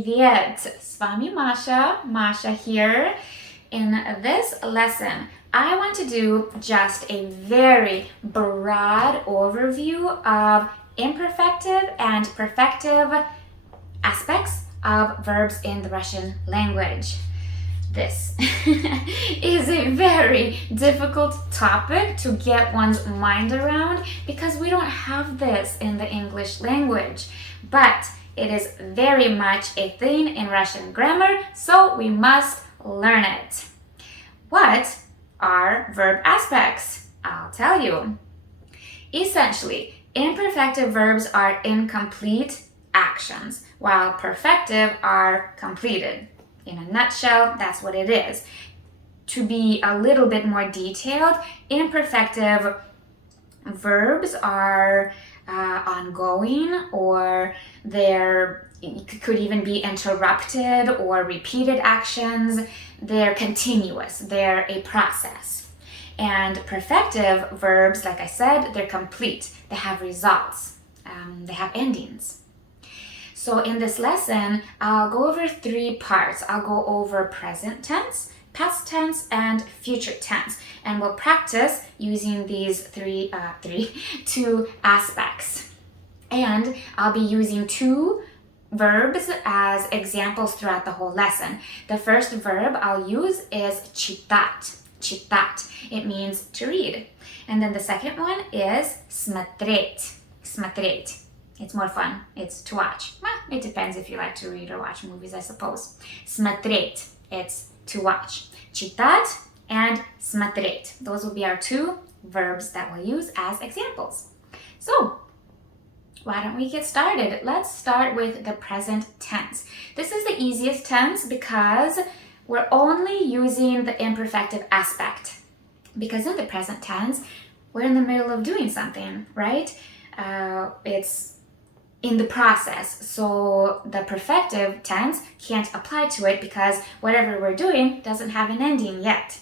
Привет! С вами Masha, Masha here. In this lesson, I want to do just a very broad overview of imperfective and perfective aspects of verbs in the Russian language. This is a very difficult topic to get one's mind around because we don't have this in the English language. But it is very much a thing in Russian grammar, so we must learn it. What are verb aspects? I'll tell you. Essentially, imperfective verbs are incomplete actions, while perfective are completed. In a nutshell, that's what it is. To be a little bit more detailed, imperfective verbs are ongoing, or it could even be interrupted or repeated actions. They're continuous. They're a process. And perfective verbs, like I said, they're complete. They have results. They have endings. So in this lesson, I'll go over 3 parts. I'll go over present tense, past tense, and future tense. And we'll practice using these two aspects. And I'll be using 2 verbs as examples throughout the whole lesson. The first verb I'll use is читать. Читать. It means to read. And then the second one is смотреть. Смотреть. It's more fun. It's to watch. It depends if you like to read or watch movies, I suppose. Смотреть. It's to watch. Читать and смотреть. Those will be our 2 verbs that we'll use as examples. So, why don't we get started? Let's start with the present tense. This is the easiest tense because we're only using the imperfective aspect. Because in the present tense, we're in the middle of doing something, right? It's in the process. So the perfective tense can't apply to it because whatever we're doing doesn't have an ending yet.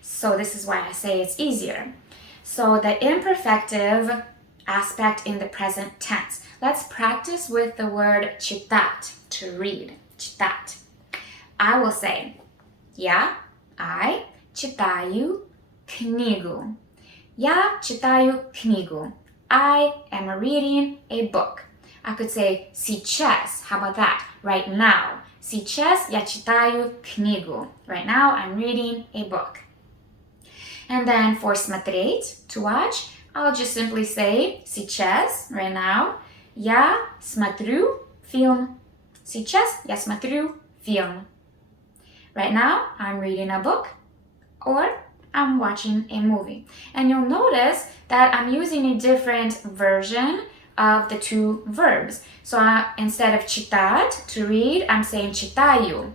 So this is why I say it's easier. So the imperfective aspect in the present tense. Let's practice with the word читать, to read. Читать. I will say, I читаю книгу. Я читаю книгу. I am reading a book. I could say сейчас. How about that? Right now. Сейчас я читаю книгу. Right now I'm reading a book. And then for смотреть, to watch, I'll just simply say сейчас, right now, я смотрю фильм. Сейчас я смотрю фильм. Right now, I'm reading a book or I'm watching a movie. And you'll notice that I'm using a different version of the 2 verbs. So instead of читать, to read, I'm saying читаю.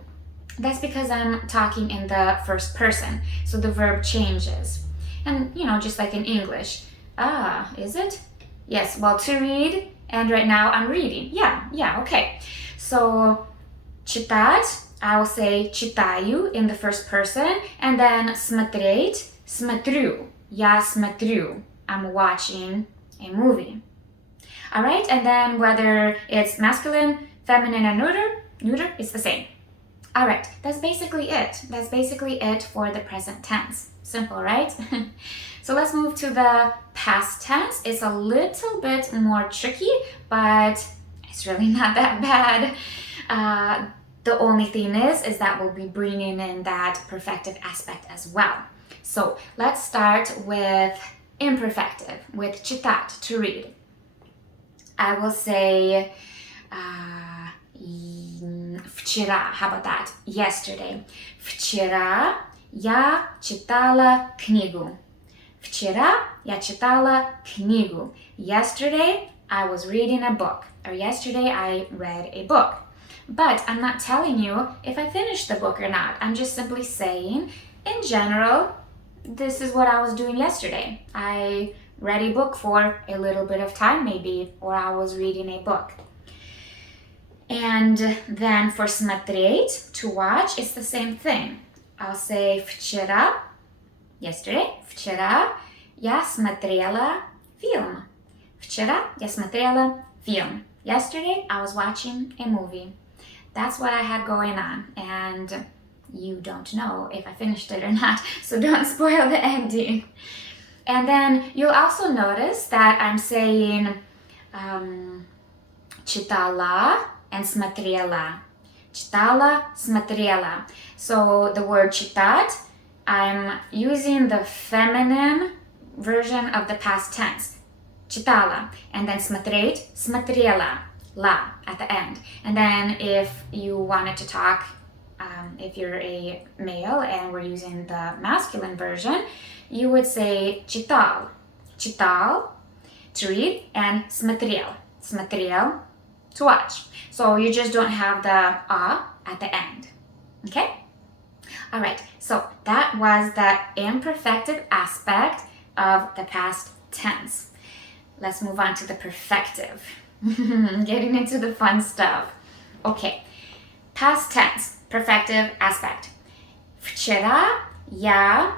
That's because I'm talking in the first person. So the verb changes. And, just like in English. Is it? Yes, well, to read, and right now I'm reading. Yeah, okay. So, читать, I will say читаю in the first person, and then смотреть, смотрю. Я смотрю. I'm watching a movie. Alright, and then whether it's masculine, feminine, or neuter, it's the same. Alright, that's basically it. That's basically it for the present tense. Simple, right? So let's move to the past tense. It's a little bit more tricky, but it's really not that bad. The only thing is that we'll be bringing in that perfective aspect as well. So let's start with imperfective, with читать, to read. I will say вчера. How about that? Yesterday. Вчера я читала книгу. Вчера я читала книгу. Yesterday I was reading a book. Or yesterday I read a book. But I'm not telling you if I finished the book or not. I'm just simply saying, in general, this is what I was doing yesterday. I read a book for a little bit of time maybe, or I was reading a book. And then for смотреть, to watch, it's the same thing. I'll say вчера, yesterday, вчера я смотрела фильм. Вчера я смотрела film. Yesterday, I was watching a movie. that's what I had going on. And you don't know if I finished it or not, so don't spoil the ending. And then you'll also notice that I'm saying читала and смотрела. Читала, смотрела. So the word читать, I'm using the feminine version of the past tense. Читала. And then смотреть, смотрела. La at the end. And then if you wanted to talk, if you're a male and we're using the masculine version, you would say читал. Читал, to read, and смотрел. Смотрел, to watch. So you just don't have the at the end. Okay? All right, so that was the imperfective aspect of the past tense. Let's move on to the perfective. Getting into the fun stuff. Okay, past tense, perfective aspect. Вчера я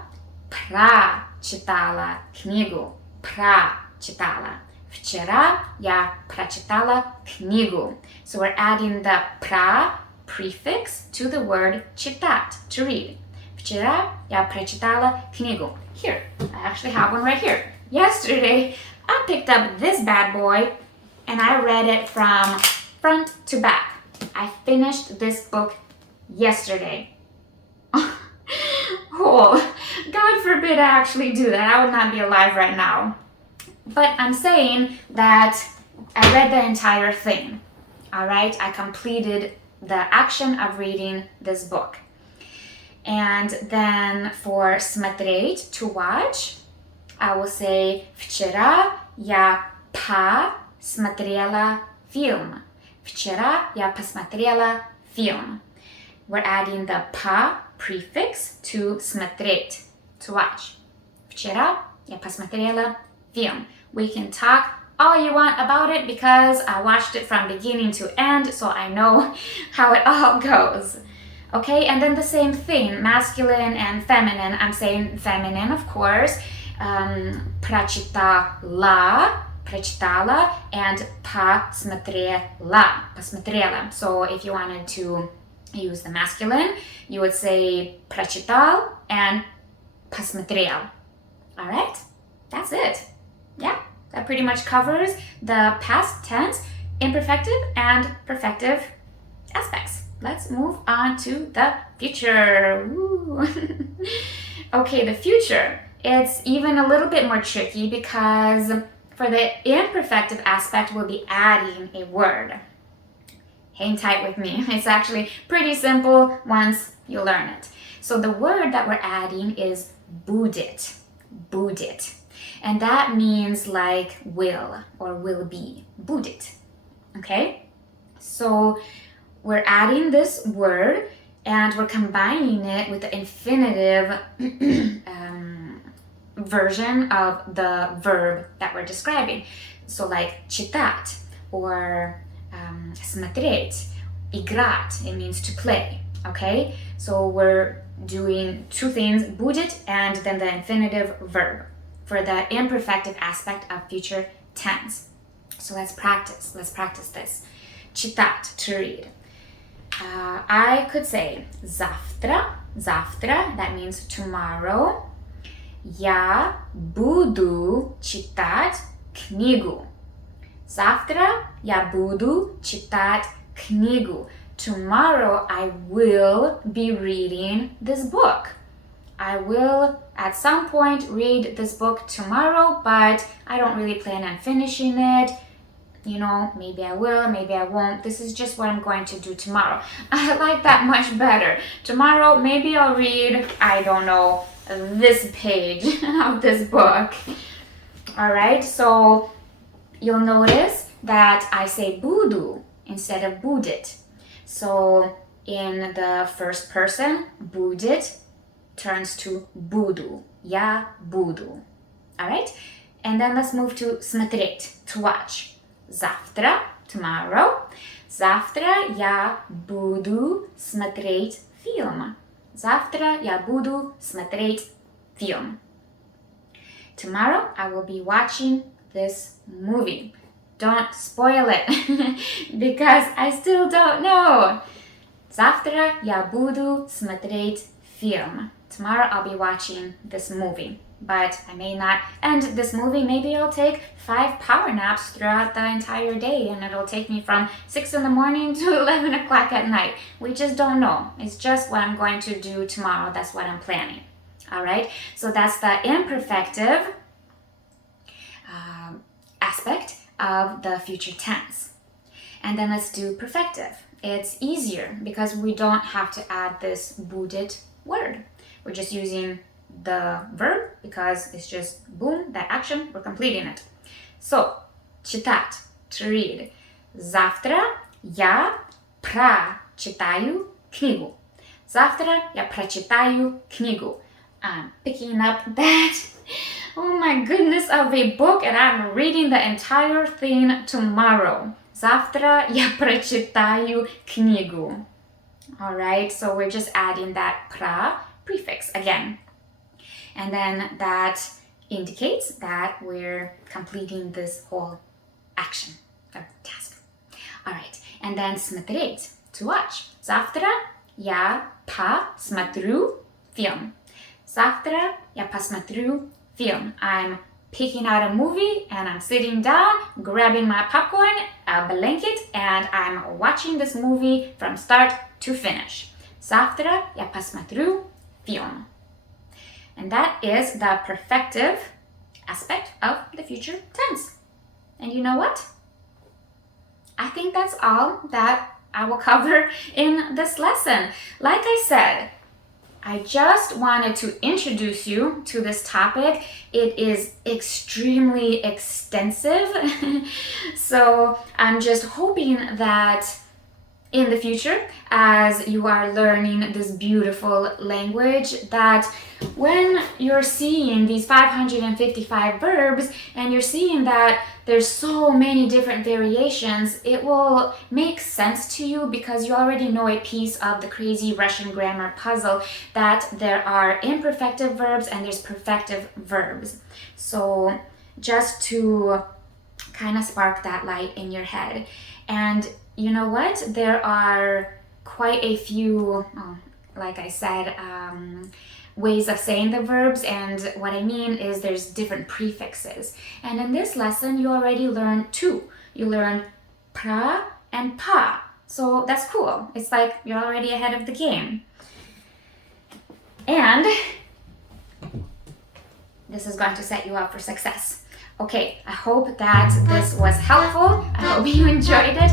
прочитала книгу. Прочитала. Вчера я прочитала книгу. So we're adding the про prefix to the word читать, to read. Вчера я прочитала книгу. Here, I actually have one right here. Yesterday, I picked up this bad boy and I read it from front to back. I finished this book yesterday. Oh, God forbid I actually do that. I would not be alive right now. But I'm saying that I read the entire thing. All right, I completed the action of reading this book. And then for смотреть, to watch, I will say вчера я посмотрела фильм. Вчера я посмотрела фильм. We're adding the по prefix to смотреть, to watch. Вчера я посмотрела фильм. We can talk all you want about it because I watched it from beginning to end, so I know how it all goes. Okay, and then the same thing, masculine and feminine. I'm saying feminine, of course. Прочитала, прочитала, and посмотрела, посмотрела. So if you wanted to use the masculine, you would say прочитал and посмотрел. All right, that's it. Yeah, that pretty much covers the past tense, imperfective, and perfective aspects. Let's move on to the future. Woo. Okay, the future. It's even a little bit more tricky because for the imperfective aspect, we'll be adding a word. Hang tight with me. It's actually pretty simple once you learn it. So the word that we're adding is будет. Будет. And that means like will or will be. Будет. Okay? So we're adding this word and we're combining it with the infinitive version of the verb that we're describing. So like читать or смотреть, играть, it means to play, okay? So we're doing two things, будет and then the infinitive verb for the imperfective aspect of future tense. So let's practice this. Читать, to read. I could say завтра, завтра, that means tomorrow. Я буду читать книгу. Завтра я буду читать книгу. Tomorrow I will be reading this book. I will at some point read this book tomorrow, but I don't really plan on finishing it. You know, maybe I will, maybe I won't. This is just what I'm going to do tomorrow. I like that much better. Tomorrow, maybe I'll read, I don't know, this page of this book. All right, so you'll notice that I say буду instead of будет. So in the first person, будет turns to буду. Я буду. All right, and then let's move to смотреть, to watch. Завтра, tomorrow. Завтра я буду смотреть фильм. Завтра я буду смотреть фильм. Tomorrow I will be watching this movie. Don't spoil it because I still don't know. Завтра я буду смотреть film. Tomorrow I'll be watching this movie. But I may not end this movie. Maybe I'll take 5 power naps throughout the entire day and it'll take me from 6 in the morning to 11 o'clock at night. We just don't know. It's just what I'm going to do tomorrow. That's what I'm planning. All right? So that's the imperfective aspect of the future tense. And then let's do perfective. It's easier because we don't have to add this будет word. We're just using the verb because it's just boom, that action, we're completing it. So, читать, to read. Завтра я прочитаю книгу. Завтра я прочитаю книгу. I'm picking up that, oh my goodness, of a book and I'm reading the entire thing tomorrow. Завтра я прочитаю книгу. All right, so we're just adding that prefix again. And then that indicates that we're completing this whole action or task. All right, and then смотреть, to watch. Завтра я посмотрю фильм. Завтра я посмотрю фильм. I'm picking out a movie and I'm sitting down, grabbing my popcorn, a blanket, and I'm watching this movie from start to finish. Завтра я посмотрю фильм. And that is the perfective aspect of the future tense. And you know what? I think that's all that I will cover in this lesson. Like I said, I just wanted to introduce you to this topic. It is extremely extensive. So I'm just hoping that in the future, as you are learning this beautiful language, that when you're seeing these 555 verbs and you're seeing that there's so many different variations, it will make sense to you because you already know a piece of the crazy Russian grammar puzzle that there are imperfective verbs and there's perfective verbs. So just to kind of spark that light in your head. And you know what? There are quite a few, like I said, ways of saying the verbs, and what I mean is there's different prefixes. And in this lesson, you already learned 2. You learned pra and pa. So that's cool. It's like you're already ahead of the game. And this is going to set you up for success. Okay, I hope that this was helpful. I hope you enjoyed it.